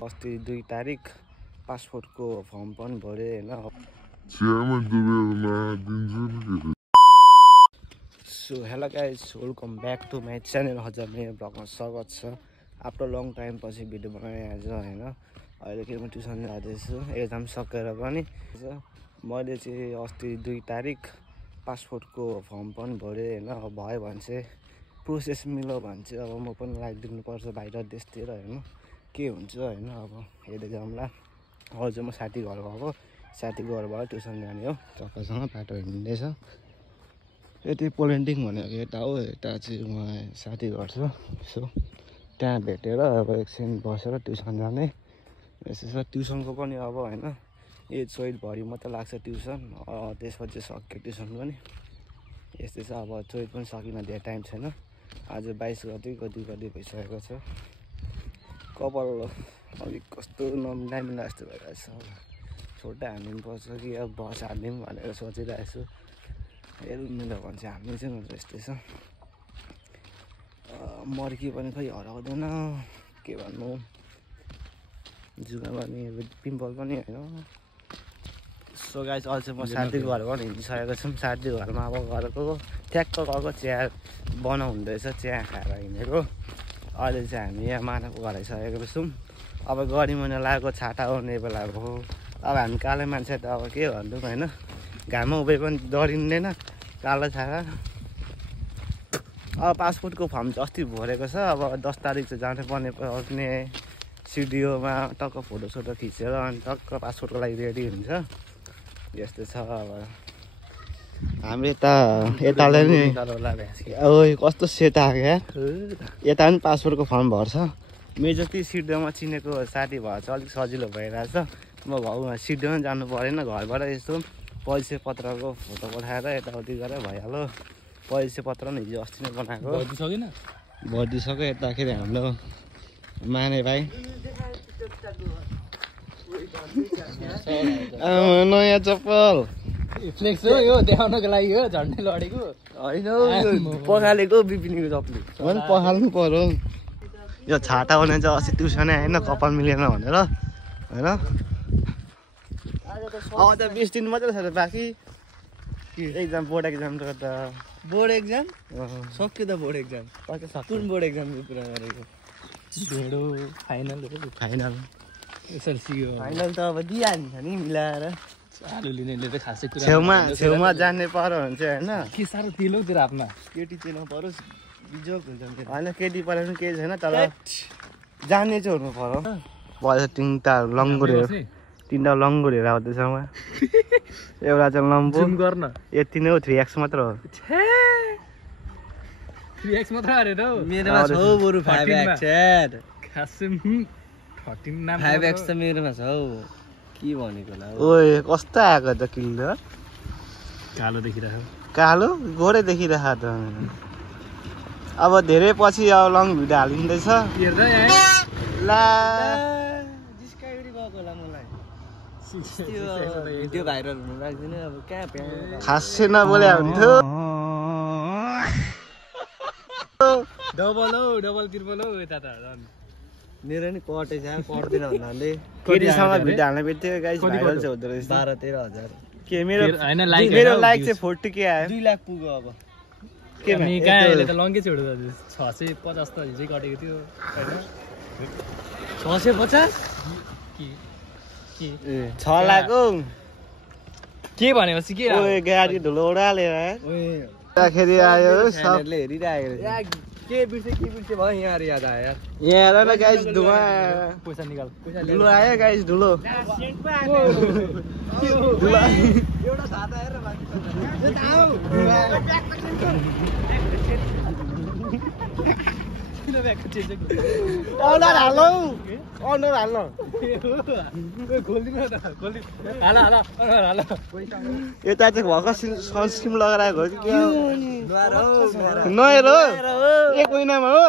अस्ति 2 तारिक पासपोर्टको फर्म पनि भरे हैन। So hello guys, welcome back to my channel. हजुर मेरो ब्लगमा स्वागत छ। आफ्टर लङ टाइम पछि भिडियो बनाएँ आज हैन। अहिले के म ट्युसन जाँदैछु, एक्जाम सकेर पनि। मैले चाहिँ अस्ति 2 तारिक पासपोर्टको फर्म पनि भरे हैन। अब भयो भने चाहिँ प्रोसेस मिल्यो भने चाहिँ अब म पनि लगाइदिनुपर्छ बाहिर देशतिर हैन। के हुन्छ हैन, अब हेर्दै जाउँला। अहिले चाहिँ म साथी घर गएको, साथी घरबाट ट्युसन जाने हो। चक्कासँग बाटो हिँड्दैछ। यति पोलेन्टिङ भनेको यता हो, यता चाहिँ उहाँ साथी घर छ। सो त्यहाँ भेटेर अब एकछिन बसेर ट्युसन जाने। यसो छ ट्युसनको पनि अब हैन, चोइटभरि मात्रै लाग्छ ट्युसन। त्यसपछि सक्यो ट्युसन पनि। यस्तै छ, अब चोइट पनि सकिन, धेरै टाइम छैन। आज 22 गते भइसकेको छ। कपाल अलिक कस्तो नमिला जस्तो भइरहेको छ। छोटा हानिनुपर्छ कि अब बस हानिदिउँ भनेर सोचिरहेको छु। हेरौँ मिल्यो भने चाहिँ हामी चाहिँ म यस्तै छ। मर्की पनि खोइ हराउँदैन, के भन्नु। जुगा पनि पिम्पल पनि होइन। सो गाइस, अहिले चाहिँ म साथीको घरबाट हिँडिसकेको छु। साथी घरमा अब घरको ठ्याक्क गएको चिया बनाउँदैछ, चिया खाएर हिँडेको। अहिले चाहिँ हामी यहाँ मानाको घर आइसकेको छौँ। अब गाडी मुनि लागेको छाता आउने बेला हो। अब हामी कालो मान्छे त अब के भन्नु होइन, घाममा उभे पनि डरिँदैन, कालो छाता। अब पासपोर्टको फर्म चाहिँ अस्ति भरेको छ। अब 10 तारिक चाहिँ जानुपर्ने सिडिओमा टक्क फोटोसोटो खिचेर अनि टक्क पासपोर्टको लागि रेडी हुन्छ। यस्तै छ। अब हाम्रो यताले नि कस्तो सेता क्या, यता पनि पासपोर्टको फर्म भर्छ। मेरो जति सिडिओमा चिनेको साथी भएर चाहिँ अलिक सजिलो भइरहेछ। म घाउ सिडिओमा जानु परेन, घरबाट यसो परिचय पत्रको फोटो पठाएर यताउति गरेर भइहाल्यो। परिचय पत्र पनि हिजो अस्ति नै बनाएको, भरिदिइसक्यो। यताखेरि हाम्रो माने भाइ नयाँ चप्पल फ्लेक्स हो यो देखाउनको लागि हो, झन्डै लडेको होइन, पखालेको बिपिनीको चप्पल पनि पखाल्नु पर्यो। यो छाता भने चाहिँ अस्ति ट्युसनै आएन, कपाल मिलेन भनेर होइन। अब त 20 दिन मात्रै छ त बाँकी एक्जाम, बोर्ड एक्जाम त। बोर्ड एक्जाम सक्यो त। बोर्ड एक्जाम कुन बोर्ड एक्जामको कुरा गरेको? भेडो फाइनल एसएलसीको फाइनल त अब दिइहाल्छ नि मिलाएर। आलु लिनेले त खासै कुरा छेउमा जाने पर्यो भने चाहिँ होइन, के साह्रो तेल हौ तेरो हातमा। केटी चाहिँ नपरोस्, बिजोग हुन्छ होइन। केटी परेर पनि केही छैन, तर जाने चाहिँ हुनु पर्यो। भयो तिनवटा लङ्गुर हेरेर आउँदैछ उहाँ। एउटा चाहिँ लम्बु गर्न यति नै हो, 3x मात्र हो। 3x मात्र अरे त मेरोमा छ बरु 5x यार। खासै 13 नाम 5x त मेरोमा छ हौ। के भनेको होला ओए, कस्तो आएको त किल्लो, कालो देखिरहेको। कालो गोरै देखिरहेको त। अब धेरै पछि अब लङ भिडियो हालिँदैछ ला। भिडियो भाइरल हुनु लाग्दैन अब, कहाँ खासै नबोले हुन्थ्यो। डबल ट्रिपल हौ यता त झन्। मेरो नि कटै छ, कट्दैन भन्नाले केटीसँग भिडियो हाल्न बित्तिकै गाइस भाइरल चाहिँ हुँदो रहेछ। 12-13 हजार के मेरो लाइक चाहिँ 40 के आयो, 2 लाख पुग्यो। अब के अहिले त लङ्गे छोड्यो दाजु। 650 त हिजै कटेको थियो हैन। 650 के 6 लाख हो के भनेपछि के ओए, गाडी धुलो उडालेर खेरि आयो सबले हेरिरहेको के बिर्से भयो। यहाँ याद आयो यार, यहाँ हेर न गाइस, धुवा पैसा निकाल, धुलो आयो गाइस, धुलो। एउटा छाता हेर अनुहार हाल्नु, अनुहार हाल्नु। यता चाहिँ भर्खर सनस्क्रिन लगाएर आएको हो कि के? नहेर हो, 1 महिनामा हो।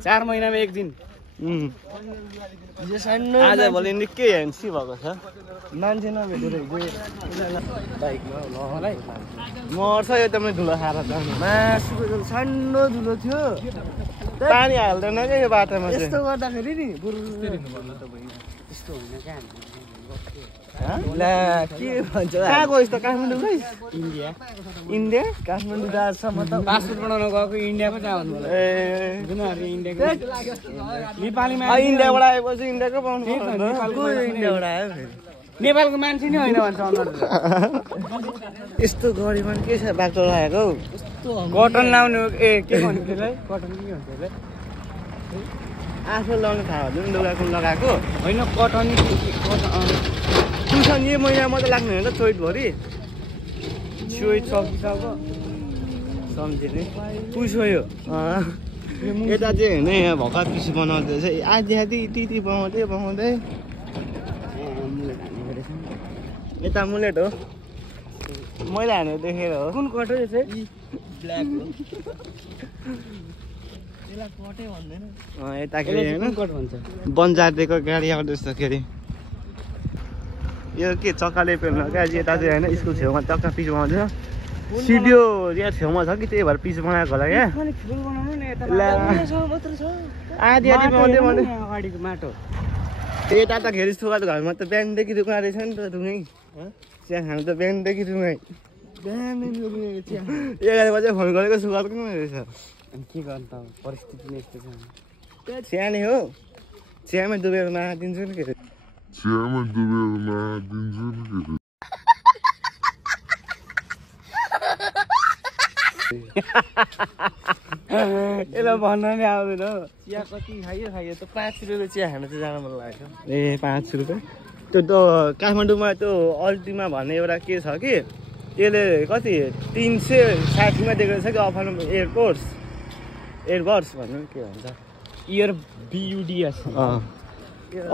4 महिनामा 1 दिन आज भोलि निकै हेन्सी भएको छ मान्छे नभेटेर बाइकमा मलाई मर्छ एकदमै धुलो खाएर जानु मासुको झोल सानो धुलो थियो पानी हाल्दैन क्या यो बाटोमा चाहिँ यस्तो गर्दाखेरि नि ला के भन्छ कहाँ गइस् त काठमाडौँ गइस् इन्डिया काठमाडौँ दासम्म त पासपोर्ट बनाउन गएको इन्डिया पो जानु ए नेपालीमा इन्डियाबाट आएपछि इन्डियाको पाउनु इन्डियाबाट आयो नेपालको मान्छे नै होइन भन्छ यस्तो गरीमा के छ बाटो लगाएको कटन लाउने ए के भन्नु त्यसलाई कटन के भन्छ त्यसलाई आफू लाउनु थाहा हुँदैन लुगाको लगाएको होइन कटन ट्युसन यही महिना मात्रै लाग्ने होइन चोइटभरि चोइट सकिसक्यो सम्झिने पुसो यो यता चाहिँ होइन यहाँ भर्खर पिसी बनाउँदैछ आधी आधी टिटी बनाउँदै यता मुलेट हो मैले हानेर देखेर हो कुन कट हो यो चाहिँ ब्ल्याक हो त्यसलाई कटै भन्दैन यताखेरि होइन कट भन्छ बन्जारदेखिको गाडी आउँदैछ खेरि यो के चक्काले पेल्नु क्या यता चाहिँ होइन स्कुल छेउमा चक्का पिच बनाउँछ सिडियो यहाँ छेउमा छ कि त्यही भएर पिच बनाएको होला क्या आधी आधी बनाउँदै मैले अगाडिको माटो यता त खेरी सुगाको घरमा त बिहानदेखि रुगा रहेछ नि त रुङै चिया खानु त बिहानदेखि रुङै 11 बजे फोन गरेको सुगाको पनि रहेछ अनि के गर्नु त परिस्थिति नै यस्तो छ सानै हो चियामा डुबेर दिन्छु नि के यसलाई भन्न नै आउँदैन चिया कति खायो त 5 रुपियाँको चिया खान चाहिँ जान मन लागेको ए 5 रुपियाँ त्यो त काठमाडौँमा त्यो अल्टीमा भन्ने एउटा के छ कि त्यसले कति 360मा दिएको छ कि अफरमा एयरबड्स भन्नु के भन्छ इयर BUDS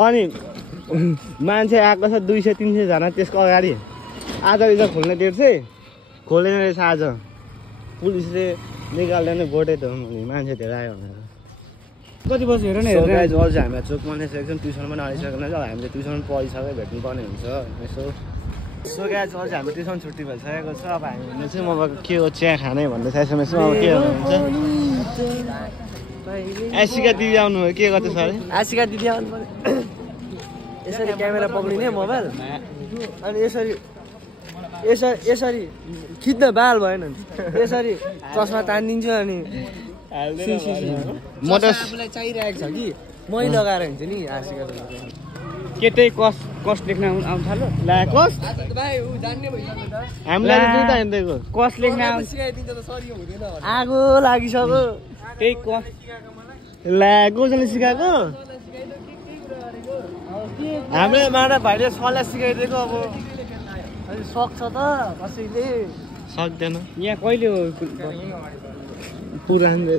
अनि मान्छे आएको छ 200-300 जना त्यसको अगाडि आज खोल्ने डेट चाहिँ खोलेन रहेछ आज पुलिसले निकाल्दैन बोटै त मान्छे धेरै आयो भनेर कति बजी हेर न अझ हामीलाई चोकमा सेक्सन ट्युसन पनि आइसकेन अब हामीले ट्युसन पढिसकेर भेट्नुपर्ने हुन्छ यसो गाइज अझ हाम्रो ट्युसन छुट्टी भइसकेको छ अब हामीले चाहिँ म के हो चिया खाने भन्दै छ एसएमएसमा अब के हुन्छ आशिका दिदी आउनु हो के गर्छ सर आशिका दिदी आउनु पर्यो यसरी क्यामेरा पक्रिने मोबाइल अनि यसरी खिच्न बाल भएन यसरी चस्मा तानिदिन्छु अनि म त आफूलाई चाहिरहेको छ कि मै लगाएर हुन्छ नि आशिका के त्यही कस्ट लेख्न आउनु थाल्यो ला कस्ट हामीलाई कस्ट लेख्न सिकाइदिन्छ त सरी हुँदैन आगो लागिसक्यो त्यही कस्ट ला गोजले सिकाएको हामीले माडा भाइले सरलाई सिकाइदिएको अब सक्छ त कसैले सक्दैन यहाँ कहिले हो पुरानो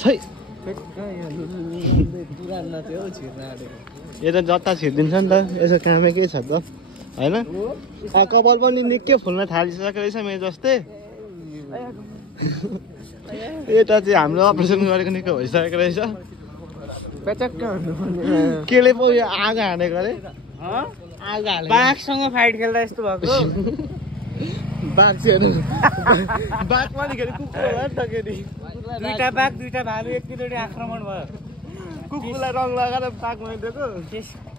छै यो त जता छिर्दिन्छ नि त यसो कामै के छ त होइन कपाल पनि निकै फुल्न थालिसकेको रहेछ मेरो जस्तै यता चाहिँ हाम्रो अपरेसन गरेको निकै भइसकेको रहेछ केले पो यो आगो हानेको अरे बाघसँग फाइट खेल्दा यस्तो भएको बाघ चाहिँ बाघ पनि खेरि कुकुर होला नि त केटी दुईटा बाघ दुईटा भालु एकचोटि आक्रमण भयो कुकुरलाई रङ लगाएर बाघ मारिदिएको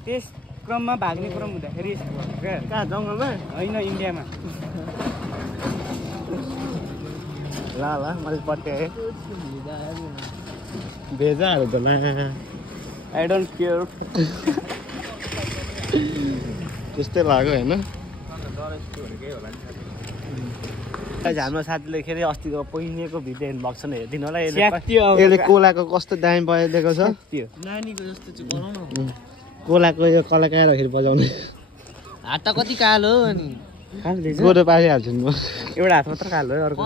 त्यस क्रममा भाग्ने क्रम हुँदाखेरि यस्तो भएको क्या कहाँ जङ्गलमा होइन इन्डियामा ल मैले पट्याएँ भेजाहरू त ला आई डोन्ट केयर त्यस्तै लाग्यो होइन हाम्रो साथीले खेर अस्तिको पहिलेको भिडियो हेर्नु भएको छ नि हेरिदिनु होला यसले कोलाको कस्तो दामी पाइदिएको छ नानीको जस्तो चाहिँ बनाउनु कोलाको यो कलाकारहरू बजाउने हात त कति कालो अनि गोरो पारिहाल्छु नि म एउटा हात मात्र कालो है अर्को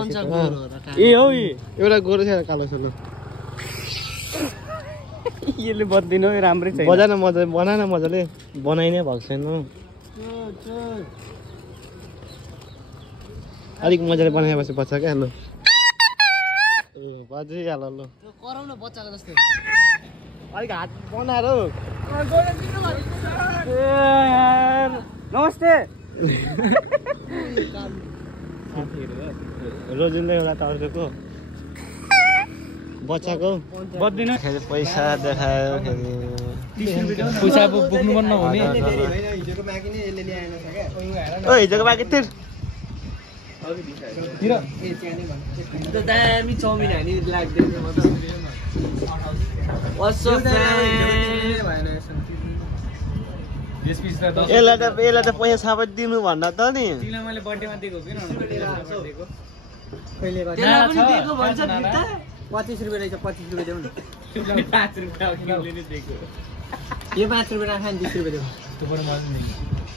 ए हौ एउटा गोरो छ कालो छ यसले बद्दिनु राम्रै छ बजान मजा बनान मजाले बनाइ नै भएको छैन अलिक मजाले बनाएपछि बच्चा क्या लु बजिहाल्यो ल कराउन बच्चाको जस्तो अलिक हात बनाएर हौ नमस्ते रोजुले एउटा तर्केको बच्चाको बद्दिन फेरि पैसा देखायो फेरि पैसा बोक्नु मन नहुने ओ हिजोको बाँकी तिर दामी चाउमिन हानी लाग्दैन म त यसलाई त पैसा सबै दिनु भन्दा त नि मैले बर्थडेमा दिएको किन 25 रुपैयाँ रहेछ 25 रुपैयाँ देऊ न 5 रुपैयाँ अघिले नै दिएको यो 5 रुपैयाँ राख नि 20 रुपैयाँ देऊ त्यो पनि मज्जा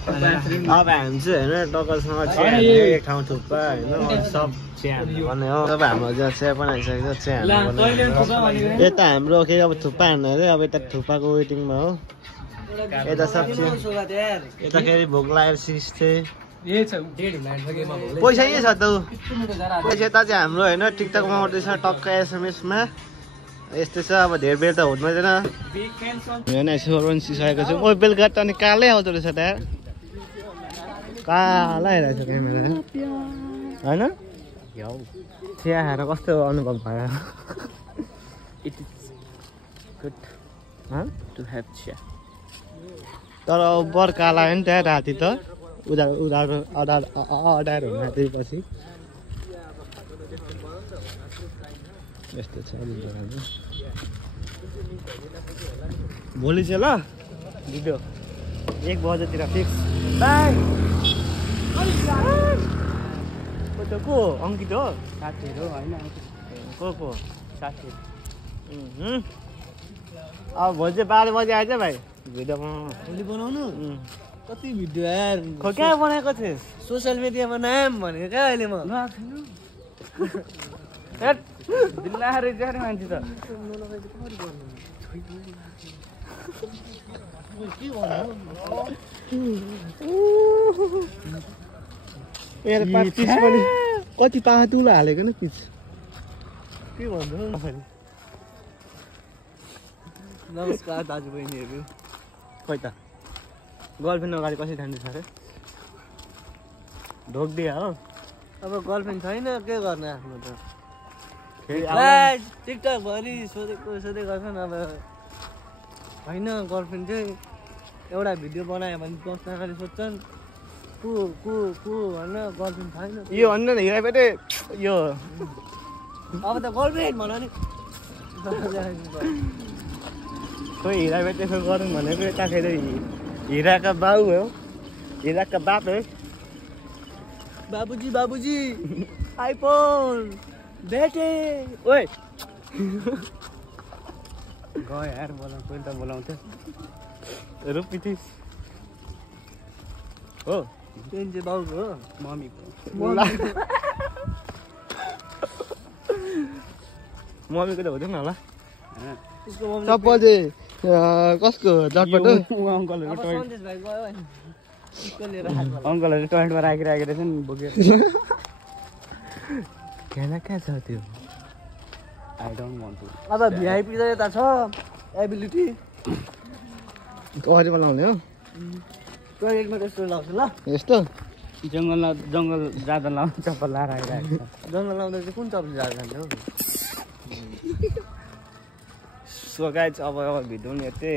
अब हामी चाहिँ होइन टक्करसँग चिया एक ठाउँ थुक्पा होइन सब चिया भन्ने हो अब हाम्रो जहाँ चिया पनि आइसकेको छ चिया यता हाम्रो के अब थुक्पा हान्नु अरे अब यता थुक्पाको वेटिङमा हो यता सब यताखेरि भोक लागेर सिस्थे पैसा के छ त पैसा त चाहिँ हाम्रो होइन टिकटकमा आउँदैछ टक्क एसएमएसमा यस्तै छ अब धेरै बेर त हुँदैन होइन यसो पनि सिसाएको छु ओ बेलुका त अनि कालै आउँदो रहेछ त यार काला आइरहेछ क्यामेरा होइन चिया खाएर कस्तो अनुभव भयो it is good to have chiya तर बर काला आयो नि त्यहाँ राति त अडार हुनु पछि यस्तो छ भोलि चाहिँ ल भिडियो 1 बजेतिर फिक्स बाई को अङ्कित हो साथीहरू होइन को साथीहरू अब भोलि चाहिँ 12 बजे आइज भाइ भिडियो भोलि बनाउनु कति भिडियो यार खो क्या बनाएको थिएँ सोसियल मिडियामा नाम भनेको क्या अहिले म बिल्लाहरू जाने मान्छे त कति पातुलो हालेको न पिच के भन्नु नमस्कार दाजुबहिनीहरू खोइ त गर्लफ्रेन्ड अगाडि कसरी ठान्नु छ अरे ढोकिदियो हो अब गर्लफ्रेन्ड छैन के गर्ने आफ्नो त फेरि टिकटक भरि सोधेको गर्छन् अब होइन गर्लफ्रेन्ड चाहिँ एउटा भिडियो बनायो भने 10 अगाडि सोध्छन् को होइन गर्लफ्रेन्ड छैन यो भन्नु न हिरापेटे यो अब त गर्लफ्रेन्ड भन नि खोइ हिरापेटे यसो गरौँ भनेको यता फेरि हिराका बाउ हो हिराका बाप है बाबुजी आइफोन बेटे ओए गयो यार बोलाउँ पहिले त बोलाउँथ्यो रुपिथिस हो पेन चाहिँ बाउको हो मम्मीको मम्मीको त हुँदैन होला त्यसको मम्मी चप्पल चाहिँ कसको झटपट अब सन्देश भाइ गयो होइन त्यसको लिएर आएको अङ्कलहरू टोइलेटमा राखिराखेको रहेछ नि बोकेर खेला कहाँ छ त्यो आई डोन्ट वान्ट टु अब भिआइपी त यता छ एबिलिटी करीमा लाउने हो टोइलेटमा त्यस्तो लाउँछु ल यस्तो जङ्गल जाँदा लाउनु चप्पल लाएर आइरहेको छ जङ्गल लाउँदा चाहिँ कुन चप्पल जाँदा जान्छ हौ सो गाइज अब भिडियो नि यतै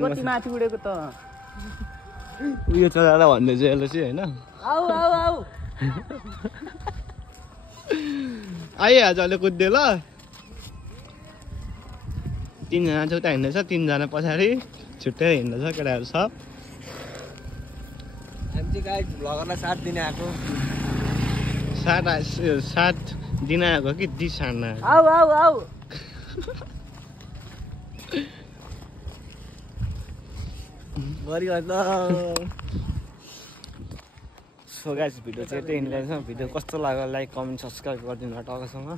कति माथि उडेको त उयो चलाएर भन्दै चाहिँ यसले चाहिँ होइन आऊ आइहाल्छ अहिले कुद्यो ल 3 जना चाहिँ उता हिँड्दैछ 3 जना पछाडि छुट्टै हिँड्दैछ केटाहरू सब हामी चाहिँ गाइड भ्लगरलाई साथ दिने आएको 7 दिन आएको कि दिस हान्न आऊ सो गाइस भिडियो चाहिँ यतै हिँडिरहेको छ भिडियो कस्तो लाग्यो लाइक कमेन्ट सब्सक्राइब गरिदिनु होला टक्कसँग